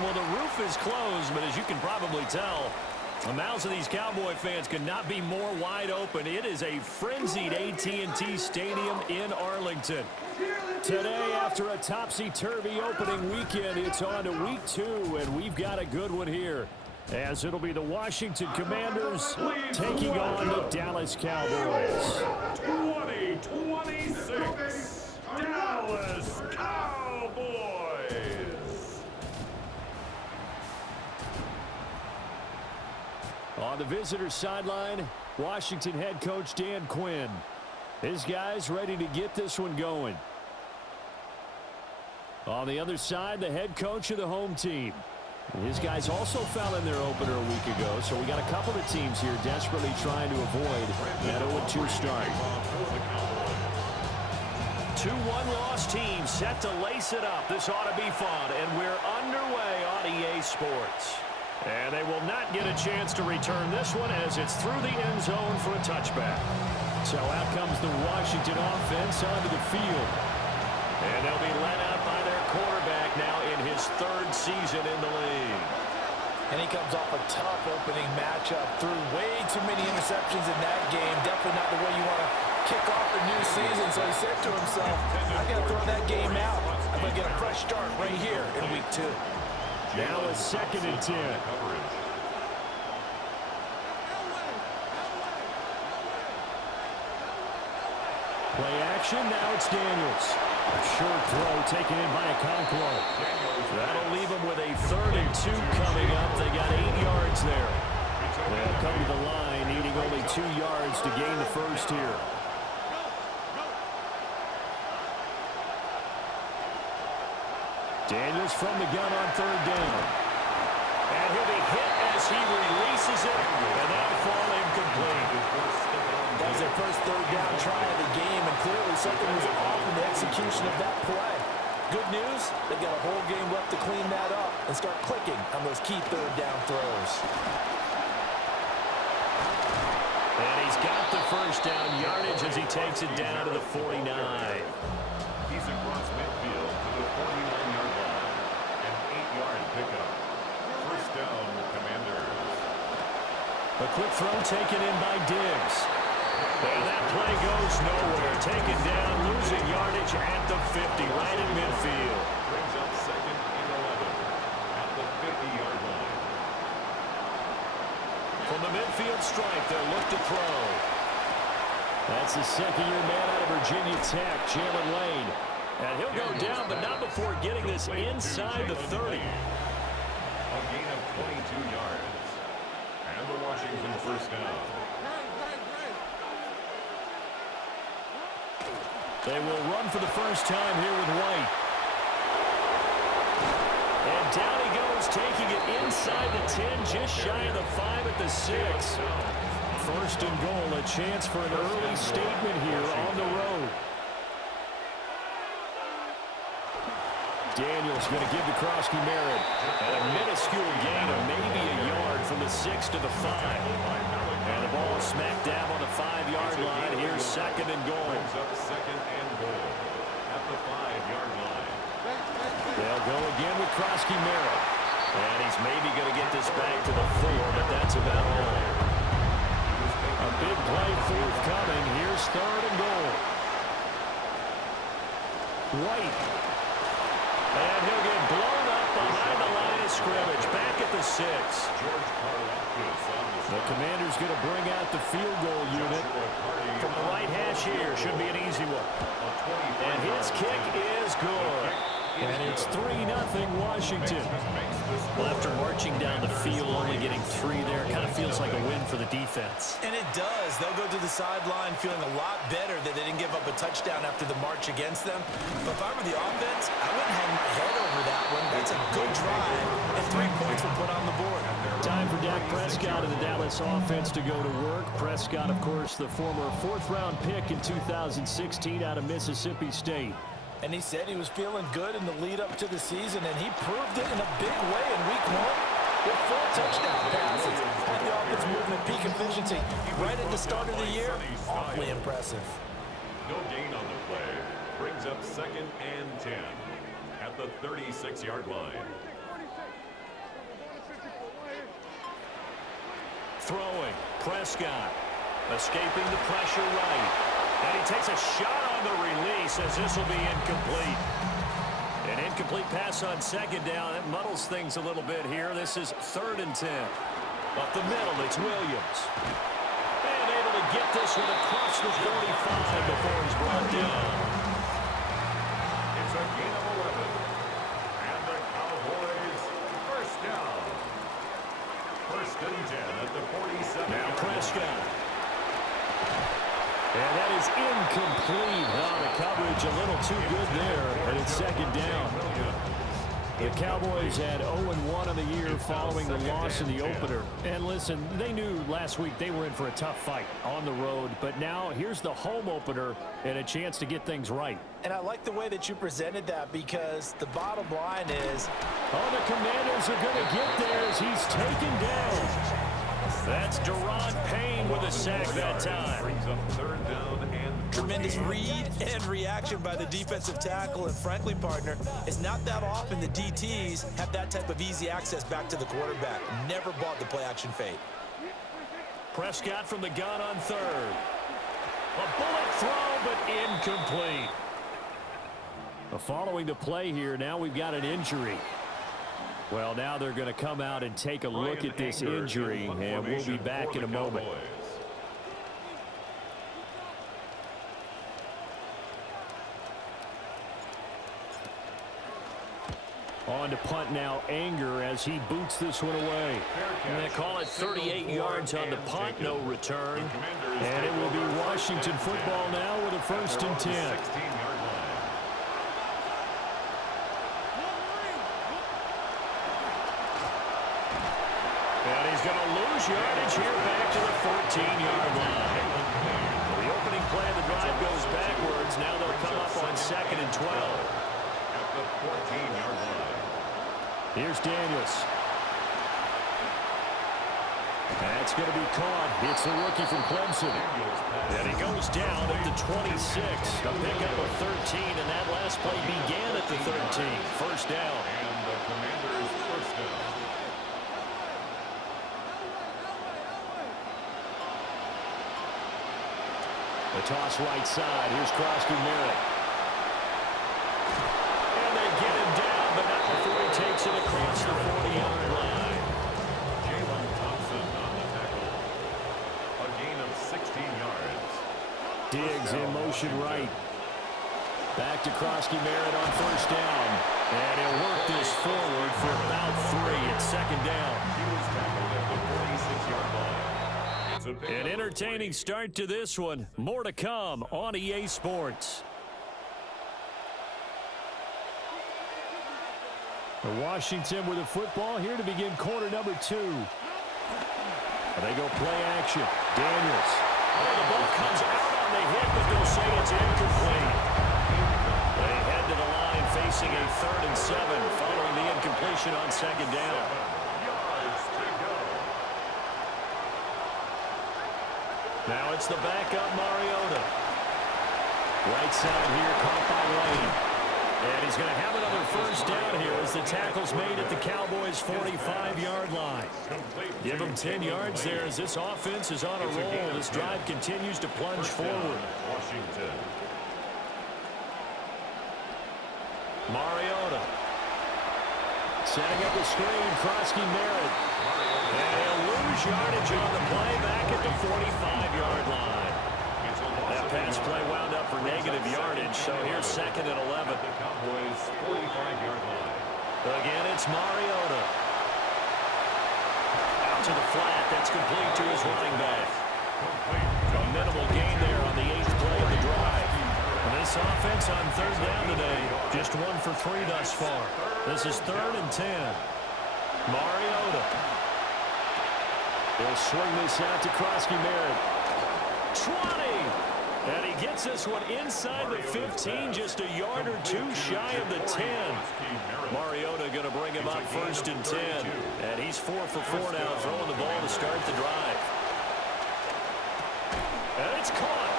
Well, the roof is closed, but as you can probably tell, the mouths of these Cowboy fans could not be more wide open. It is a frenzied AT&T Stadium in Arlington. Today, after a topsy-turvy opening weekend, it's on to week 2, and we've got a good one here, as it'll be the Washington Commanders taking on the Dallas Cowboys. 2026 Dallas Cowboys. On the visitor sideline, Washington head coach Dan Quinn. His guys ready to get this one going. On the other side, the head coach of the home team. His guys also fouled in their opener a week ago, so we got a couple of teams here desperately trying to avoid that 0-2 start. 2-1 loss team set to lace it up. This ought to be fun, and we're underway on EA Sports. And they will not get a chance to return this one as it's through the end zone for a touchback. So out comes the Washington offense onto the field. And they'll be led out by their quarterback now in his 3rd season in the league. And he comes off a tough opening matchup. Threw way too many interceptions in that game. Definitely not the way you want to kick off the new season. So he said to himself, I've got to throw that game out. I'm going to get a fresh start right here in week 2. Now a 2nd and 10. Play action, now it's Daniels. A short throw taken in by Okonkwo. That'll leave them with a 3rd and 2 coming up. They got 8 yards there. They'll come to the line, needing only 2 yards to gain the first here. Daniels from the gun on 3rd down. And he'll be hit as he releases it, and that'll fall incomplete. That was their first 3rd down try of the game, and clearly something was off in the execution of that play. Good news, they've got a whole game left to clean that up and start clicking on those key 3rd down throws. And he's got the first down yardage as he takes it down to the 49. He's across midfield to the 49-yard line. An 8-yard pickup. First down, Commanders. A quick throw taken in by Diggs. And that play goes nowhere. Taken down, losing yardage at the 50, right in midfield. Brings up 2nd and 11 at the 50-yard line. From the midfield stripe, they'll look to throw. That's the 2nd-year man out of Virginia Tech, Jalen Lane. And he'll go down, but not before getting this inside the 30. A gain of 22 yards. And the Washington first down. They will run for the first time here with White. And down he goes, taking it inside the 10, just shy of the 5 at the 6. First and goal, a chance for an early statement here on the road. Daniels going to give to Krosky Merritt. And a minuscule gain of maybe a yard from the 6 to the 5. And the ball is smack dab on the 5-yard line. Here's 2nd and goal. Brings up 2nd and goal at the 5-yard line. They'll go again with Krosky Merritt. And he's maybe going to get this back to the 4, but that's about all. Big play forthcoming. Here's 3rd and goal. White. And he'll get blown up behind the line of scrimmage. Back at the 6. The Commander's going to bring out the field goal unit from the right hash here. Should be an easy one. And his kick is good. And it's 3-0 Washington. Well, after marching down the field, only getting 3 there, kind of feels like a win for the defense. And it does. They'll go to the sideline feeling a lot better that they didn't give up a touchdown after the march against them. But if I were the offense, I wouldn't hang my head over that one. That's a good drive, and 3 points were put on the board. Time for Dak Prescott and the Dallas offense to go to work. Prescott, of course, the former 4th-round pick in 2016 out of Mississippi State. And he said he was feeling good in the lead-up to the season, and he proved it in a big way in Week 1 with 4 touchdown passes. Had the offense moving at peak efficiency right at the start of the year. Awfully impressive. No gain on the play. Brings up 2nd and 10 at the 36-yard line. Throwing. Prescott escaping the pressure right. And he takes a shot on the release as this will be incomplete. An incomplete pass on 2nd down. That muddles things a little bit here. This is 3rd and 10. Up the middle, it's Williams. And able to get this one across the 45 before he's brought down. It's a gain of 11. And the Cowboys first down. 1st and 10 at the 47. Now Prescott. And that is incomplete. The coverage a little too good there, and it's 2nd down. The Cowboys had 0-1 on the year following the loss in the opener. And listen, they knew last week they were in for a tough fight on the road. But now here's the home opener and a chance to get things right. And I like the way that you presented that because the bottom line is... Oh, the Commanders are going to get there as he's taken down. That's Deron Payne with a sack that time. Brings up 3rd down and tremendous read and reaction by the defensive tackle. And frankly, partner, it's not that often the DTs have that type of easy access back to the quarterback. Never bought the play-action fade. Prescott from the gun on 3rd. A bullet throw, but incomplete. Following the play here, now we've got an injury. Well, now they're going to come out and take a look at this injury, and we'll be back in a moment. On to punt now, Anger, as he boots this one away. And they call it 38 yards on the punt, no return. And it will be Washington football now with a 1st and 10. And he's going to lose yardage here back to the 14-yard line. The opening play of the drive goes backwards. Now they'll come up on 2nd and 12. At the 14-yard line. Here's Daniels. That's going to be caught. It's the rookie from Clemson. And he goes down at the 26. A pickup of 13, and that last play began at the 13. 1st down. And the Commanders' 1st down. The toss right side. Here's Crosby Merritt. And they get him down, but not before he takes it across the 40-yard line. Jalen Thompson on the tackle. A gain of 16 yards. Diggs in motion right. Back to Crosby Merritt on 1st down. And he'll work this forward for about 3 at 2nd down. He was tackled at the 46-yard line. An entertaining start to this one. More to come on EA Sports. Washington with the football here to begin quarter number 2. They go play action. Daniels. Oh, the ball comes out on the hit, but they'll say it's incomplete. They head to the line facing a 3rd and 7 following the incompletion on 2nd down. Now it's the backup Mariota. Right side here, caught by Lane. And he's going to have another first down here as the tackle's made at the Cowboys' 45-yard line. Give him 10 yards there as this offense is on a roll. This drive continues to plunge forward. Washington. Mariota. Setting up the screen, Krosky Merritt. And he'll lose yardage on the play back at the 45-yard line. That pass play wound up for negative yardage, so here's second and 11. The Cowboys' 45-yard line. Again, it's Mariota. Out to the flat, that's complete to his running back. A minimal gain there on the 8th play of the drive. And this offense on third down today, just 1 for 3 thus far. This is 3rd and 10. Mariota. He'll swing this out to Krosky Merritt. 20! And he gets this one inside the 15, just a yard or 2 shy of the 10. Mariota going to bring him up 1st and 10. And he's 4 for 4 now, throwing the ball to start the drive. And it's caught.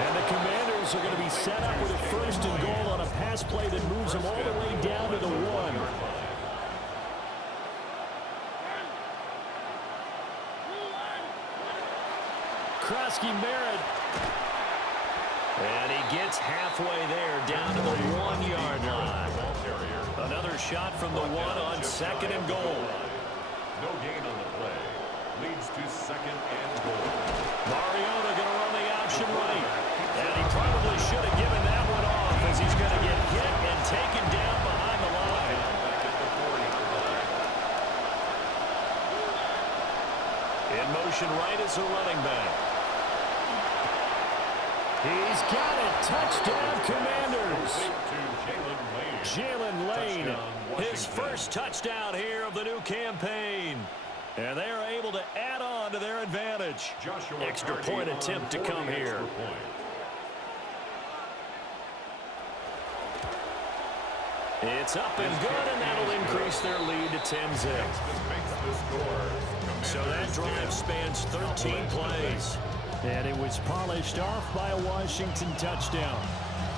And the Commanders are going to be set up with a 1st and goal on a pass play that moves them all the way down to the 1. Krosky Merritt. And he gets halfway there, down to the 1-yard line. Another shot from the 1 on 2nd and goal. No gain on the play. Leads to 2nd and goal. Mariota going to run the option right. And he probably should have given that one off as he's going to get hit and taken down behind the line. Back at the 40-yard line. In motion right is the running back. He's got it. Touchdown, Commanders. Jalen Lane, his first touchdown here of the new campaign. And they are able to add on to their advantage. Extra point attempt to come here. It's up and good, and that'll increase their lead to 10-zip. So that drive spans 13 plays. And it was polished off by a Washington touchdown.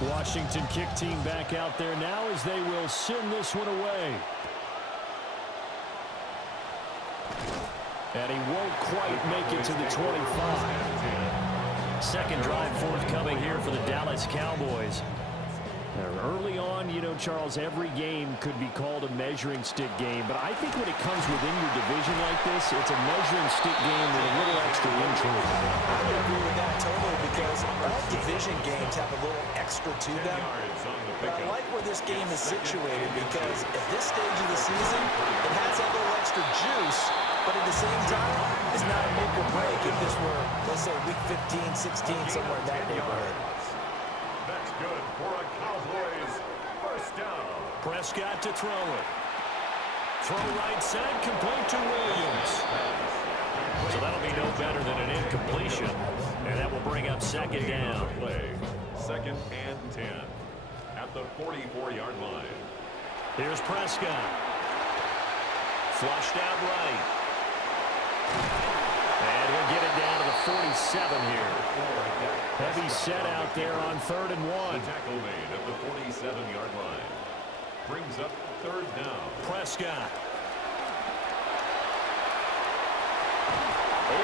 Washington kick team back out there now as they will send this one away. And he won't quite make it to the 25. Second drive forthcoming here for the Dallas Cowboys. Early on, you know, Charles, every game could be called a measuring stick game. But I think when it comes within your division like this, it's a measuring stick game with a little extra intrigue. I would agree with that totally because all division games have a little extra to them. But I like where this game is situated because at this stage of the season, it has that little extra juice. But at the same time, it's not a make or break if this were, let's say, week 15, 16, somewhere in that neighborhood. That's good for a Cowboys first down. Prescott to throw it. Throw right side, complete to Williams. So that'll be no better than an incompletion. And that will bring up second down. Play. 2nd and 10 at the 44-yard line. Here's Prescott. Flushed out right. And he'll get it down to the 47 here. Heavy set out there on 3rd and 1. The tackle made at the 47-yard line. Brings up 3rd down. Prescott.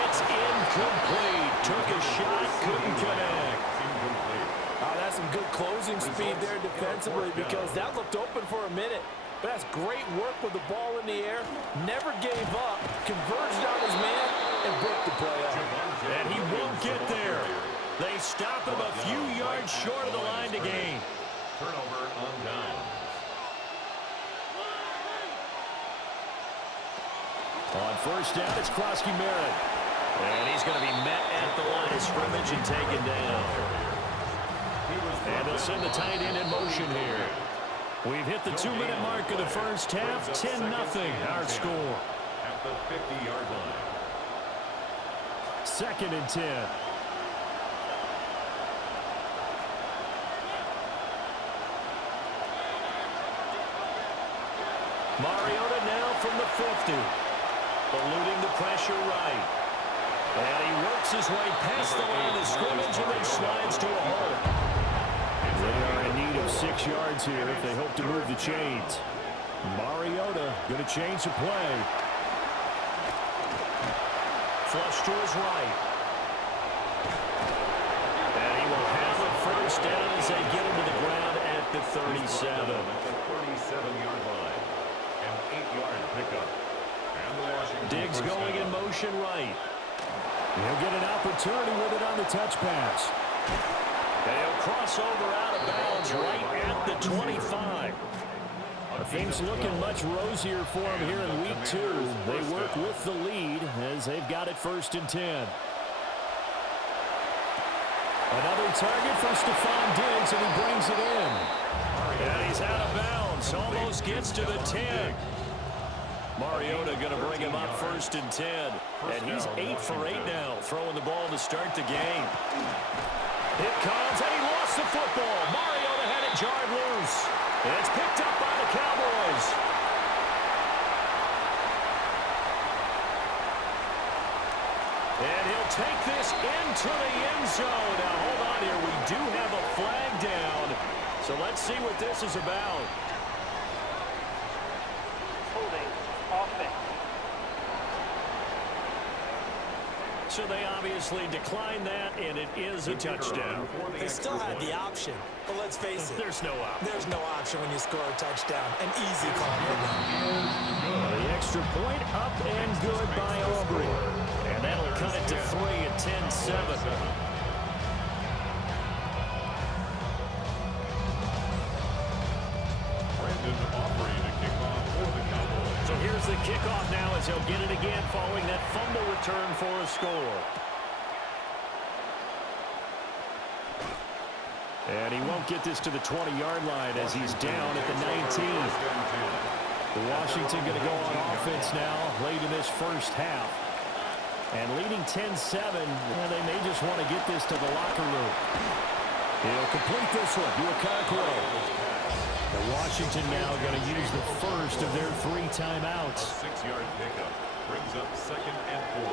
It's incomplete. Took a shot, couldn't connect. Incomplete. That's some good closing speed there defensively because that looked open for a minute. But that's great work with the ball in the air. Never gave up. Converged on his man and broke the play up. And he won't get there. They stop him a few yards short of the line to gain. Turnover on down. On first down, it's Krosky Merritt. And he's going to be met at the line of scrimmage and taken down. And they'll send the tight end in motion here. We've hit the 2-minute mark of the first half. 10-0 our score. At the 50-yard line. 2nd and 10. Mariota now from the 50. Eluding the pressure right. And he works his way past the line of scrimmage and then slides to a hole. They are in need of up 6 yards here if they hope to move the chains. Mariota going to change the play. Flush to his right. And he will have a first down as they get him to the ground at the 37. At the 37-yard line. An 8-yard pickup. Diggs going in motion right. He'll get an opportunity with it on the touch pass. They'll cross over out of bounds right at the 25. Things looking much rosier for him here in week 2. They work with the lead as they've got it 1st and 10. Another target for Stephon Diggs, and he brings it in. And he's out of bounds. Almost gets to the 10. Mariota going to bring him up 1st and 10. And he's 8 for 8 now, throwing the ball to start the game. It comes, and he lost the football. Mariota had it jarred loose. And it's picked up by the Cowboys. And he'll take this into the end zone. Now, hold on here. We do have a flag down. So let's see what this is about. Holding offense. So they obviously declined that, and it is a touchdown. They still had the option, but let's face it. There's no option. There's no option when you score a touchdown. An easy call for them. The extra point up and good by Aubrey. And that'll cut it to 3 at 10-7. So here's the kickoff now as he'll get it again following that fumble return for a score. And he won't get this to the 20-yard line as he's down at the 19. Washington going to go on offense now late in this first half. And leading 10-7, and they may just want to get this to the locker room. He'll complete this one to Okonkwo. And Washington now going to use the first of their 3 timeouts. A 6-yard pickup brings up 2nd and 4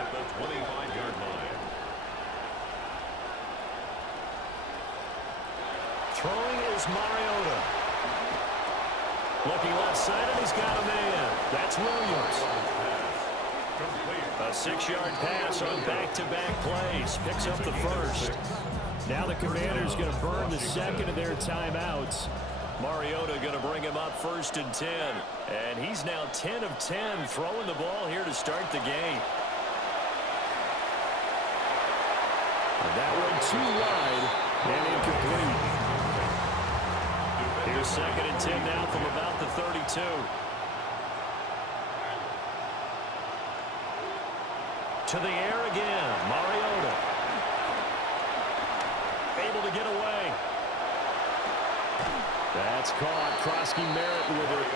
at the 25-yard line. Throwing is Mariota. Looking left side, and he's got a man. That's Williams. A 6-yard pass on back-to-back plays. Picks up the first. Now the Commanders going to burn the second of their timeouts. Mariota going to bring him up 1st and 10. And he's now 10 of 10 throwing the ball here to start the game. And that one too wide and incomplete. Here's 2nd and 10 now from about the 32. To the air again, Mariota. Able to get away. That's caught. Krosky Merritt with it.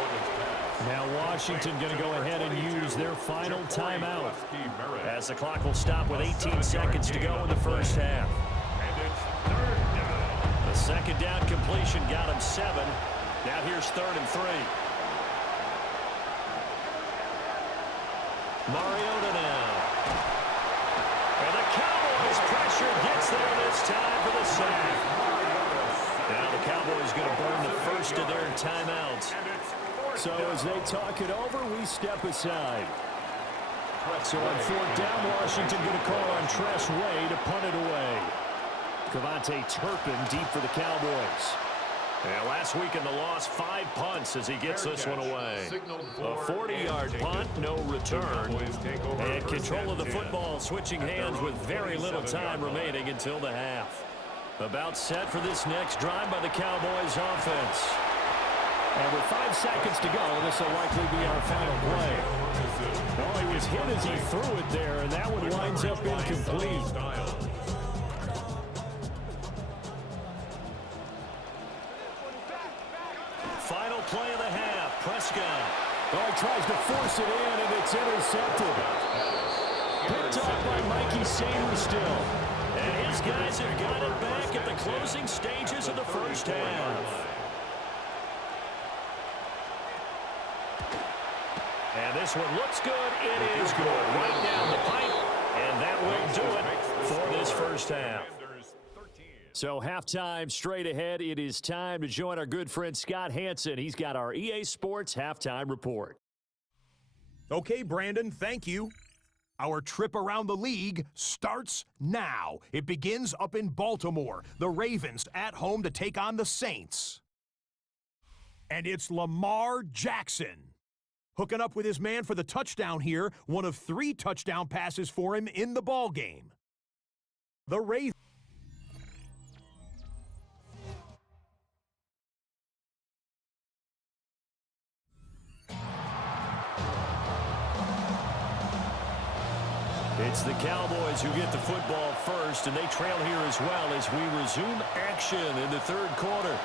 Now Washington going to go ahead and use their final timeout as the clock will stop with 18 seconds to go in the first half. The 2nd down completion got him 7. Now here's 3rd and 3. Mariota now. And the Cowboys pressure gets there this time for the sack. Now the Cowboys going to burn the first of their timeouts. So as they talk it over, we step aside. So on 4th down, Washington going to call on Tress Way to punt it away. Cavante Turpin deep for the Cowboys. And last week in the loss, 5 punts as he gets this one away. A 40-yard punt, no return. And control of the football switching hands with very little time remaining until the half. About set for this next drive by the Cowboys offense. And with 5 seconds to go, this will likely be our final play. Well, he was hit as he threw it there, and that one winds up incomplete. Final play of the half. Prescott. Oh, he tries to force it in, and it's intercepted. Picked off by Mikey Sainristil. And his guys have got it back at the closing stages of the first half. And this one looks good. It is good. Right down the pipe. And that will do it for this first half. So halftime straight ahead. It is time to join our good friend Scott Hansen. He's got our EA Sports halftime report. Okay, Brandon, thank you. Our trip around the league starts now. It begins up in Baltimore. The Ravens at home to take on the Saints. And it's Lamar Jackson hooking up with his man for the touchdown here. One of 3 touchdown passes for him in the ballgame. The Ravens. It's the Cowboys who get the football first, and they trail here as well as we resume action in the third quarter.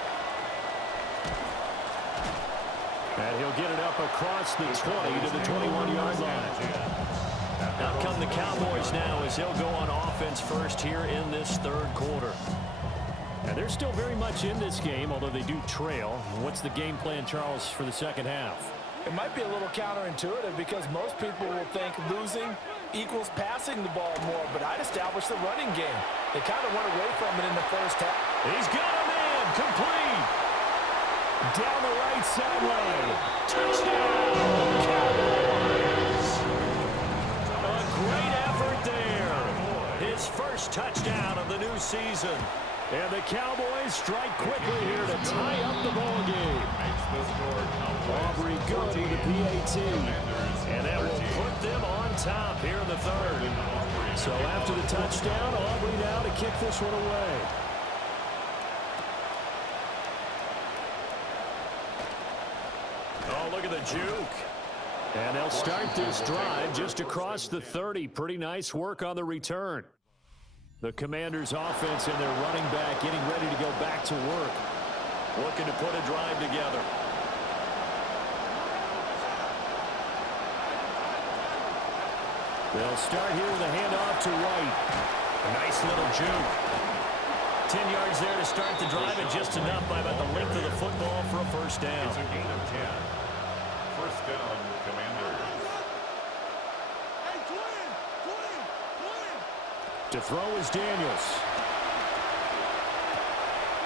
And he'll get it up across the 20 to the 21-yard line. Out come the Cowboys now as they'll go on offense first here in this third quarter. And they're still very much in this game, although they do trail. What's the game plan, Charles, for the second half? It might be a little counterintuitive because most people will think losing equals passing the ball more, but I'd establish the running game. They kind of went away from it in the first half. He's got a man, complete. Down the right sideline. Touchdown, Cowboys. A great effort there. His first touchdown of the new season. And the Cowboys strike quickly here to tie up the ball game. Aubrey good with the PAT. And that will put them on top here in the third. So after the touchdown, Aubrey now to kick this one away. Oh, look at the juke. And they'll start this drive just across the 30. Pretty nice work on the return. The Commanders' offense and their running back getting ready to go back to work. Looking to put a drive together. They'll start here with a handoff to White. A nice little juke. 10 yards there to start the drive, and just enough by about the length of the football for a first down. It's a gain of 10. First down, Commanders. To throw is Daniels.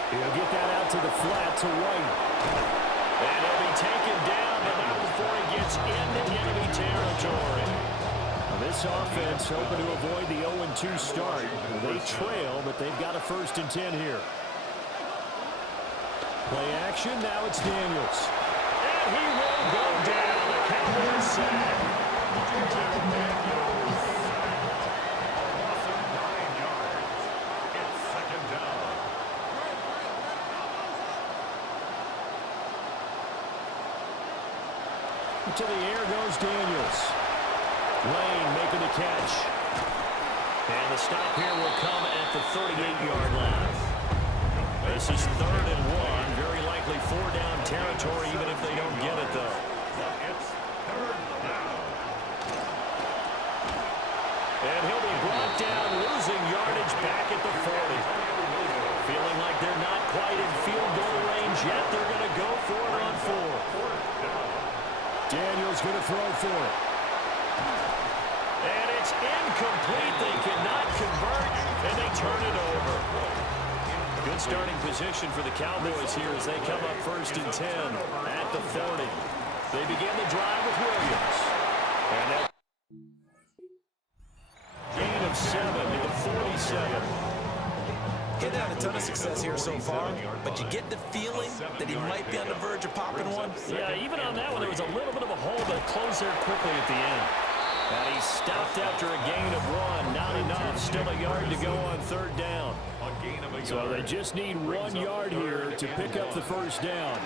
He'll get that out to the flat to White. And he'll be taken down, but not before he gets into enemy territory. Now this offense hoping to avoid the 0-2 start. They trail, but they've got a 1st and 10 here. Play action, now it's Daniels. And he will go down. The Cowboys sack. To the air goes Daniels. Lane making the catch. And the stop here will come at the 38-yard line. This is 3rd and 1. Very likely 4-down territory, even if they don't get it, though. It's 3rd down. And he'll be brought down, losing yardage back at the 40. Feeling like they're not quite in field goal range yet. They're going to go for it on 4. Daniels going to throw for it. And it's incomplete. They cannot convert, and they turn it over. Good starting position for the Cowboys here as they come up 1st and 10 at the 40. They begin the drive with Williams. And that gain of 7 to the 47. He's had a ton of success here so far, but you get the feeling that he might be on the verge of popping one. Yeah, even on that one, there was a little bit of a hole, but it closed there quickly at the end. And he stopped after a gain of 1. Not enough. Still a yard to go on 3rd down. So they just need 1 yard here to pick up the first down.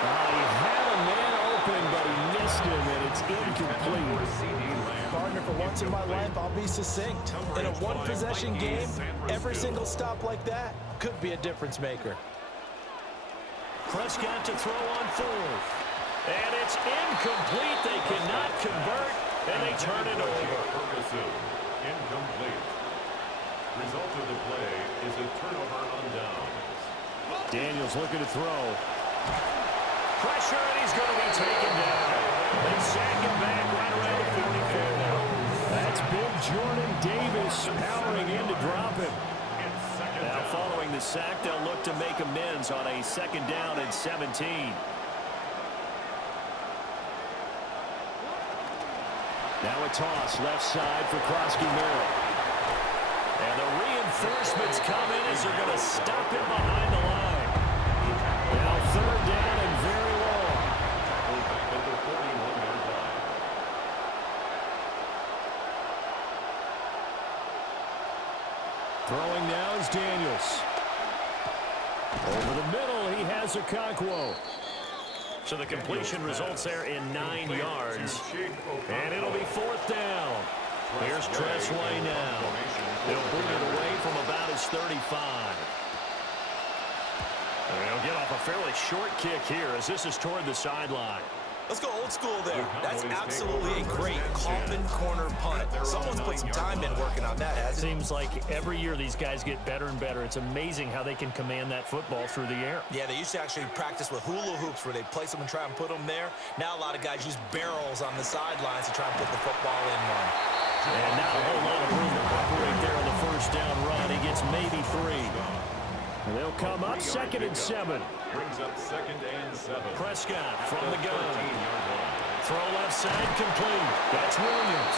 He had a man open, but he missed him, and it's incomplete. Partner, for once in my life, I'll be succinct. In a one-possession game, every single stop like that could be a difference maker. Prescott to throw on 4th. And it's incomplete. They cannot convert, and they turn it over. Incomplete. Result of the play is a turnover on downs. Daniels looking to throw. Pressure, and he's going to be taken down. They sack him back right around the 44. That's big Jordan Davis powering in to drop him. It's following the sack, they'll look to make amends on a 2nd down and 17. Now a toss left side for Krosky-Merrill. And the reinforcements come in as they're going to stop him behind the line. Now 3rd down and very long. Tackled back at the 41-yard line. Throwing now is Daniels. Over the middle, he has Okonkwo. So the completion results there in 9 yards. And it'll be 4th down. Here's Tressway now. They'll boot it away from about his 35. And they'll get off a fairly short kick here as this is toward the sideline. Let's go old school there. That's absolutely a great coffin corner punt. Someone's put some time in working on that, hasn't it? Seems like every year these guys get better and better. It's amazing how they can command that football through the air. Yeah, they used to actually practice with hula hoops where they place them and try and put them there. Now a lot of guys use barrels on the sidelines to try and put the football in one. And not a whole lot of room to operate there on the 1st down run. He gets maybe 3. And they'll come up 2nd and 7. Brings up 2nd and 7. Prescott from the gun. 13-yard line. Throw left side complete. That's Williams.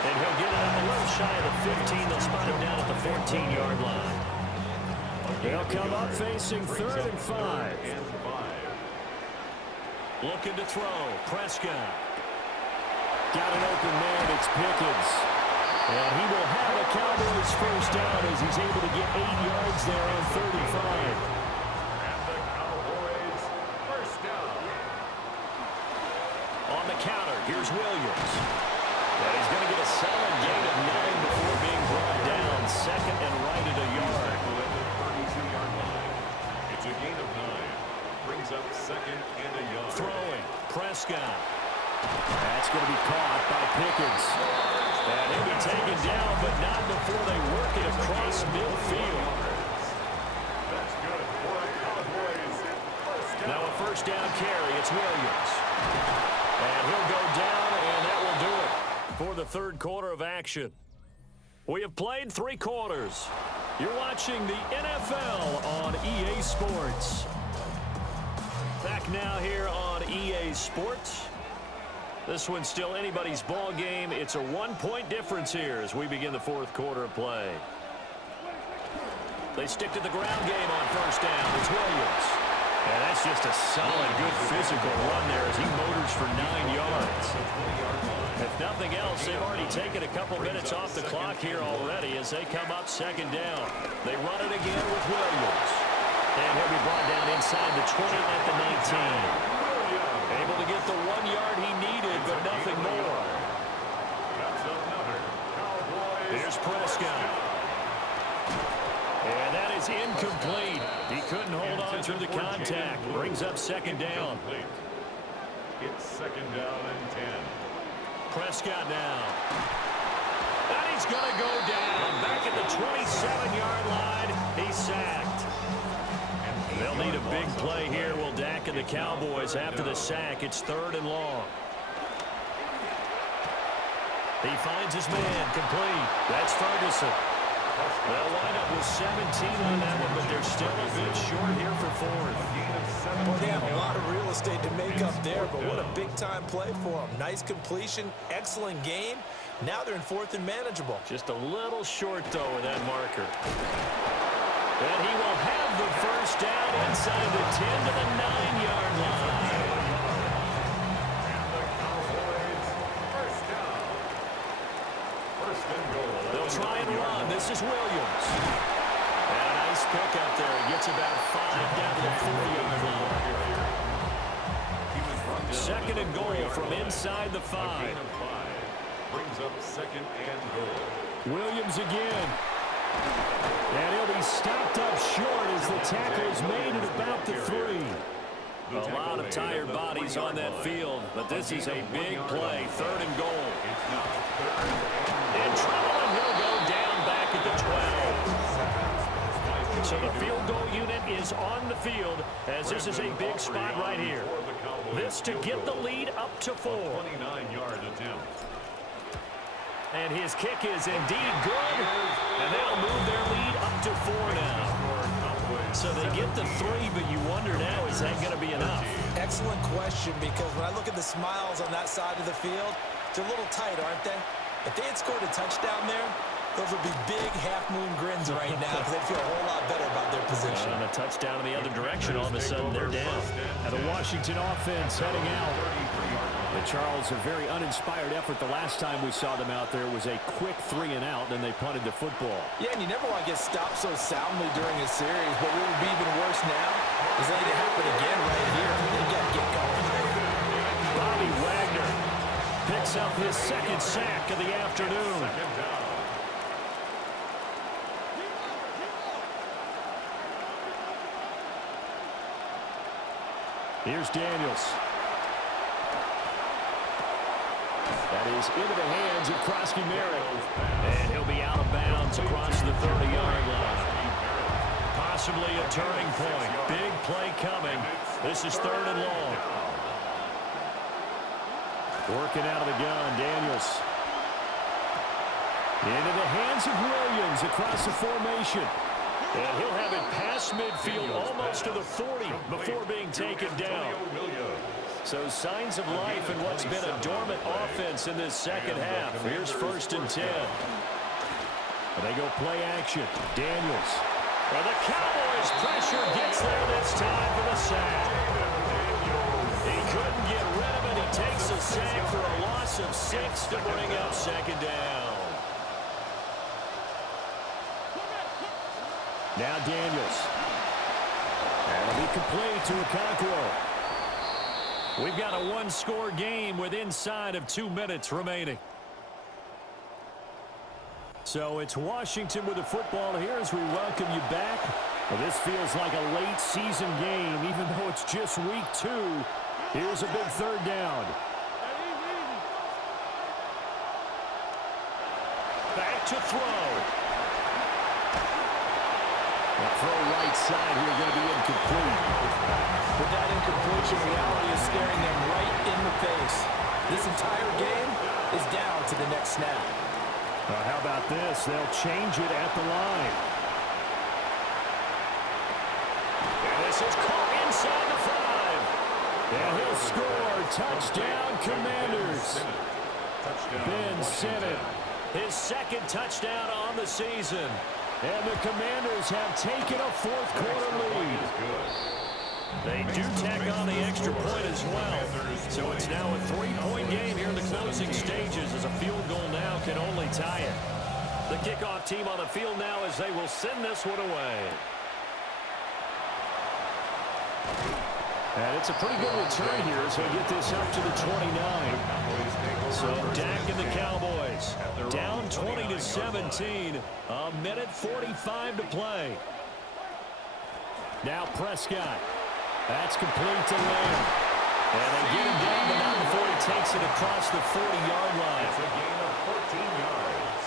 And he'll get it up a little shy of the 15. They'll spot him down at the 14-yard line. They'll come up facing 3rd and 5. Looking to throw. Prescott. Got an open man. It's Pickens. And he will have a Cowboys 1st down as he's able to get 8 yards there on 35. And the Cowboys 1st down. On the counter, here's Williams. And he's going to get a solid gain of 9 before being brought down. 2nd and right at a yard. Tackle at the 32-yard line. It's a gain of 9. Brings up 2nd and a yard. Throwing. Prescott. That's going to be caught by Pickens. And he'll be taken down, but not before they work it across midfield. That's good for a Cowboys 1st down. Now a 1st down carry. It's Williams. And he'll go down, and that will do it for the 3rd quarter of action. We have played 3 quarters. You're watching the NFL on EA Sports. Back now here on EA Sports. This one's still anybody's ball game. It's a 1-point difference here as we begin the 4th quarter of play. They stick to the ground game on 1st down. It's Williams. And that's just a solid, good physical run there as he motors for 9 yards. If nothing else, they've already taken a couple minutes off the clock here already as they come up 2nd down. They run it again with Williams. And he'll be brought down inside the 20 at the 19. Able to get the 1 yard he needed, but nothing more. That's another Cowboys. Here's Prescott. And that is incomplete. He couldn't hold on through the contact. Brings up 2nd down. It's 2nd down and 10. Prescott now. And he's going to go down. Back at the 27-yard line. He's sacked. They'll need a big play here. Will Dak and the Cowboys after the sack. It's 3rd and long. He finds his man complete. That's Ferguson. They'll wind up with 17 on that one, but they're still a bit short here for 4th. Well, they have a lot of real estate to make up there, but what a big-time play for them. Nice completion, excellent game. Now they're in 4th and manageable. Just a little short, though, with that marker. And he will have the 1st down inside the 10 to the 9-yard line. And the Cowboys 1st down. 1st and goal. They'll try and run. This is Williams. And a nice pick up there. He gets about 5 down to the 4-yard line. 2nd and goal from inside the 5. Brings up 2nd and goal. Williams again. And he'll be stopped up short as the tackle is made at about the 3. A lot of tired bodies on that field, but this is a big play. 3rd and goal. In trouble, and he'll go down back at the 12. So the field goal unit is on the field as this is a big spot right here. This to get the lead up to 4. 29-yard attempt. And his kick is indeed good, and they'll move their lead up to 4 now. So they get the 3, but you wonder now, is that going to be enough? Excellent question, because when I look at the smiles on that side of the field, they're a little tight, aren't they? If they had scored a touchdown there, those would be big half-moon grins right now because they'd feel a whole lot better about their position. And a touchdown in the other direction, all of a sudden they're down. And the Washington offense heading out. The Charles, a very uninspired effort the last time we saw them out there was a quick 3 and out, then they punted the football. Yeah, and you never want to get stopped so soundly during a series, but what would be even worse now is letting it happen again right here. They got to get going. Bobby Wagner picks up his second sack of the afternoon. Here's Daniels. That is into the hands of Krosky Merritt. And he'll be out of bounds across the 30-yard line. Possibly a turning point. Big play coming. This is 3rd and long. Working out of the gun, Daniels. Into the hands of Williams across the formation. And he'll have it past midfield almost to the 40 before being taken down. So signs of life in what's been a dormant offense in this second half. Here's 1st and 10. They go play action. Daniels. Well, the Cowboys pressure gets there this time for the sack. He couldn't get rid of it. He takes a sack for a loss of 6 to bring up 2nd down. Now Daniels. And it'll be complete to Okonkwo. We've got a 1-score game with inside of 2 minutes remaining. So it's Washington with the football here as we welcome you back. Well, this feels like a late season game, even though it's just week 2. Here's a big 3rd down. Back to throw. The throw right side here going to be incomplete. With that incompletion, reality is staring them right in the face. This entire game is down to the next snap. How about this? They'll change it at the line. And this is caught inside the 5. And he'll score. Touchdown, Commanders. Ben Sinnott. His 2nd touchdown on the season. And the Commanders have taken a 4th quarter lead. They do tack on the extra point as well. So it's now a 3-point game here in the closing stages as a field goal now can only tie it. The kickoff team on the field now as they will send this one away. And it's a pretty good return here as we get this up to the 29. So Dak and the Cowboys down 20-17. A minute 45 to play. Now Prescott. That's complete to Lamb. And they get him down, but not before he takes it across the 40-yard line. It's a gain of 14 yards.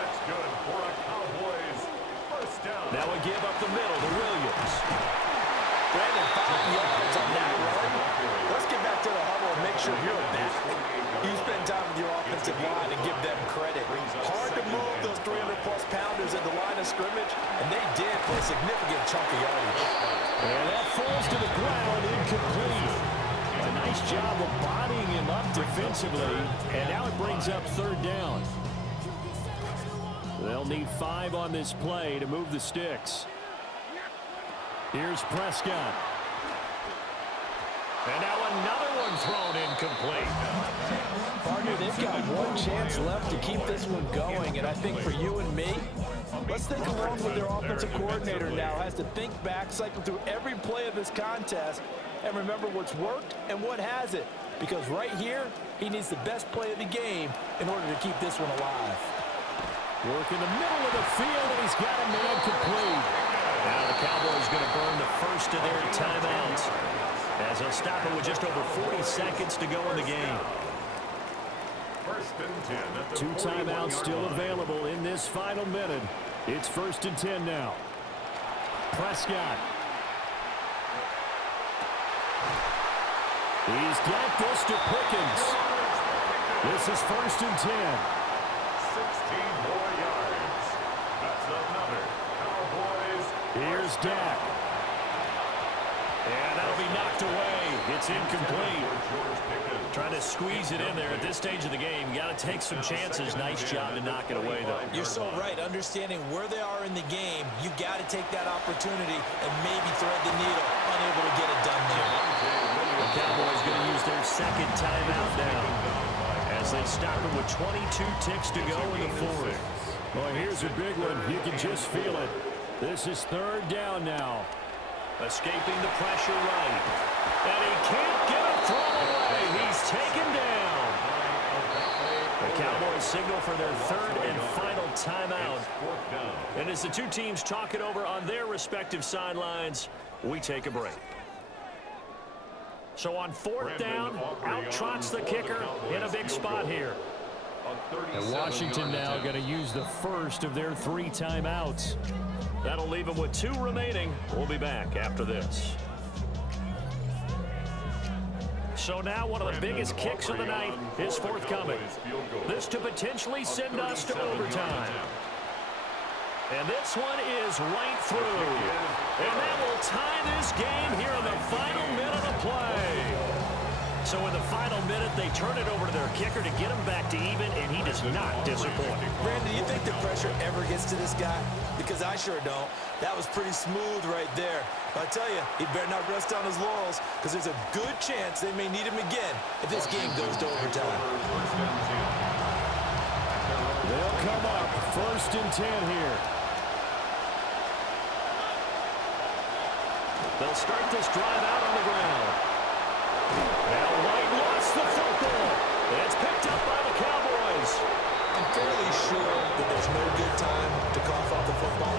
That's good for a Cowboys 1st down. Now we give up the middle to Williams. Brandon, 5 yards on that run. Let's get back to the huddle and make sure you're back. You spend time with your offensive line and give them credit. Hard to move those 300-plus pounders at the line of scrimmage, and they did for a significant chunk of yardage. And that falls to the ground, incomplete. A nice job of bodying him up defensively, and now it brings up 3rd down. They'll need 5 on this play to move the sticks. Here's Prescott. And now another one thrown incomplete. Partner, they've got one chance left to keep this one going, and I think for you and me, let's think along with their offensive coordinator now. Has to think back, cycle through every play of this contest, and remember what's worked and what hasn't. Because right here, he needs the best play of the game in order to keep this one alive. Work in the middle of the field, and he's got a man complete. Now the Cowboys going to burn the first of their timeouts as they'll stop it with just over 40 seconds to go in the game. 1st and 10 at the 2 timeouts still available in this final minute. It's 1st and 10 now. Prescott. He's got this to Pickens. This is 1st and 10. 16 more yards. That's another Here's Dak. And that'll be knocked away. It's incomplete. Trying to squeeze it in there at this stage of the game. You got to take some chances. Nice job to knock it away, though. You're so right. Understanding where they are in the game, you got to take that opportunity and maybe thread the needle. Unable to get it done there. The Cowboys going to use their second timeout now as they stop it with 22 ticks to go in the fourth. Well, here's a big one. You can just feel it. This is third down now. Escaping the pressure right. And he can't get a throw away. He's taken down. The Cowboys signal for their third and final timeout. And as the two teams talk it over on their respective sidelines, we take a break. So on fourth down, out trots the kicker in a big spot here. And Washington now going to use the first of their 3 timeouts. That'll leave them with 2 remaining. We'll be back after this. So now one of the biggest kicks of the night is forthcoming. This to potentially send us to overtime. And this one is right through. And that will tie this game here in the final minute of play. So in the final minute, they turn it over to their kicker to get him back to even, and he does not disappoint. Brandon, do you think the pressure ever gets to this guy? Because I sure don't. That was pretty smooth right there. But I tell you, he better not rest on his laurels, because there's a good chance they may need him again if this game goes to overtime. They'll come up 1st and 10 here. They'll start this drive out on the ground. Now White lost the football. It's picked up by the Cowboys. I'm fairly sure that there's no good time to cough up the football.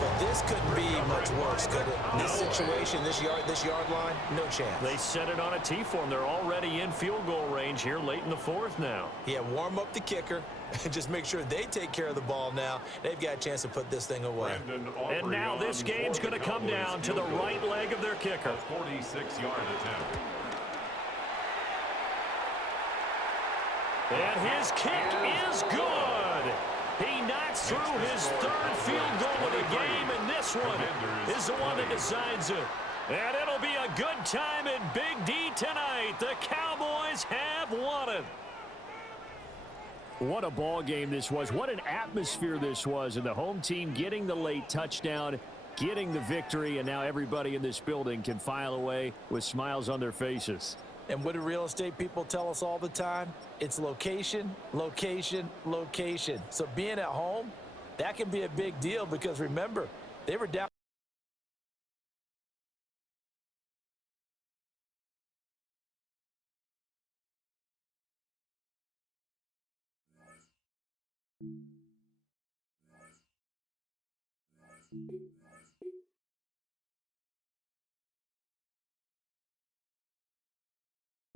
But this couldn't be much worse, could it? This situation, this yard line, no chance. They set it on a T-form. They're already in field goal range here late in the fourth now. Yeah, warm up the kicker and just make sure they take care of the ball now. They've got a chance to put this thing away. And now this game's going to come down to the right leg of their kicker. 46-yard attempt. And his kick is good. He knocks through his 3rd field goal of the game, and this one is the one that decides it. And it'll be a good time in Big D tonight. The Cowboys have won it. What a ball game this was. What an atmosphere this was. And the home team getting the late touchdown, getting the victory, and now everybody in this building can file away with smiles on their faces. And what do real estate people tell us all the time? It's location, location, location. So being at home, that can be a big deal because, remember, they were down.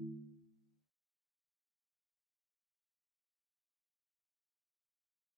Thank you.